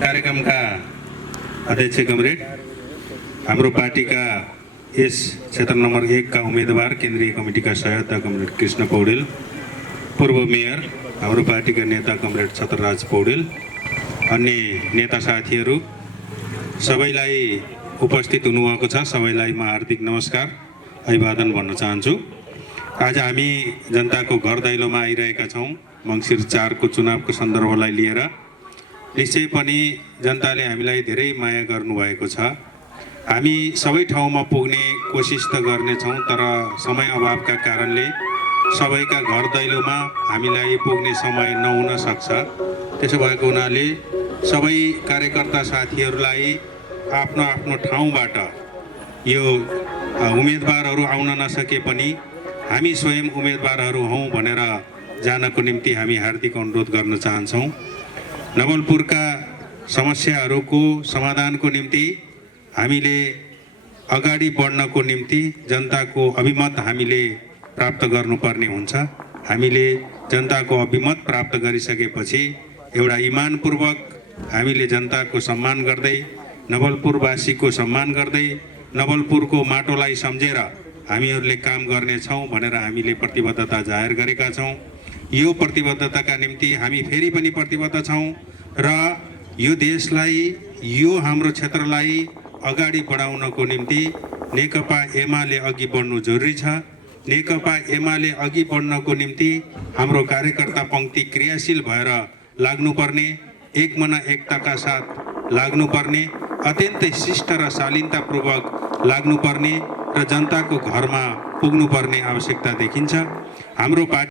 कार्यक्रमका अध्यक्ष कमरेड, हाम्रो पार्टीका यस क्षेत्र नम्बर 1 का उम्मेदवार केन्द्रीय कमिटीका सहायता कमरेड कृष्ण पौडेल, पूर्व मेयर हाम्रो पार्टीका नेता कमरेड छत्रराज पौडेल, अन्य नेता साथीहरू सबैलाई उपस्थित हुनुभएको छ, सबैलाई म हार्दिक नमस्कार अभिवादन भन्न चाहन्छु। आज हामी जनताको घर दैलोमा आइरहेका छौँ मङ्सिर 4 को चुनावको सन्दर्भलाई लिएर। निश्चय पनि जनताले हामीलाई धेरै माया गर्नुभएको छ। हामी सबै ठाउँमा पुग्ने कोसिस त गर्नेछौँ, तर समय अभावका कारणले सबैका घर दैलोमा हामीलाई पुग्ने समय नहुन सक्छ। त्यसो भएको हुनाले सबै कार्यकर्ता साथीहरूलाई आफ्नो आफ्नो ठाउँबाट यो उम्मेदवारहरू आउन नसके पनि हामी स्वयं उम्मेदवारहरू हौँ भनेर जानको निम्ति हामी हार्दिक अनुरोध गर्न चाहन्छौँ। नवलपुरका समस्याहरूको समाधानको निम्ति हामीले अगाडि बढ्नको निम्ति जनताको अभिमत हामीले प्राप्त गर्नुपर्ने हुन्छ। हामीले जनताको अभिमत प्राप्त गरिसकेपछि एउटा इमानपूर्वक हामीले जनताको सम्मान गर्दै, नवलपुरवासीको सम्मान गर्दै, नवलपुरको माटोलाई सम्झेर हामीहरूले काम गर्नेछौँ भनेर हामीले प्रतिबद्धता जाहेर गरेका छौँ। यो प्रतिबद्धताका निम्ति हामी फेरि पनि प्रतिबद्ध छौँ र यो देशलाई, यो हाम्रो क्षेत्रलाई अगाडि बढाउनको निम्ति नेकपा एमाले अघि बढ्नु जरुरी छ। नेकपा एमाले अघि बढ्नको निम्ति हाम्रो कार्यकर्ता पङ्क्ति क्रियाशील भएर लाग्नुपर्ने, एक मना एकताका साथ लाग्नुपर्ने, अत्यन्तै शिष्ट र शालीनतापूर्वक लाग्नुपर्ने र जनताको घरमा पुग्नुपर्ने आवश्यकता देखिन्छ। हाम्रो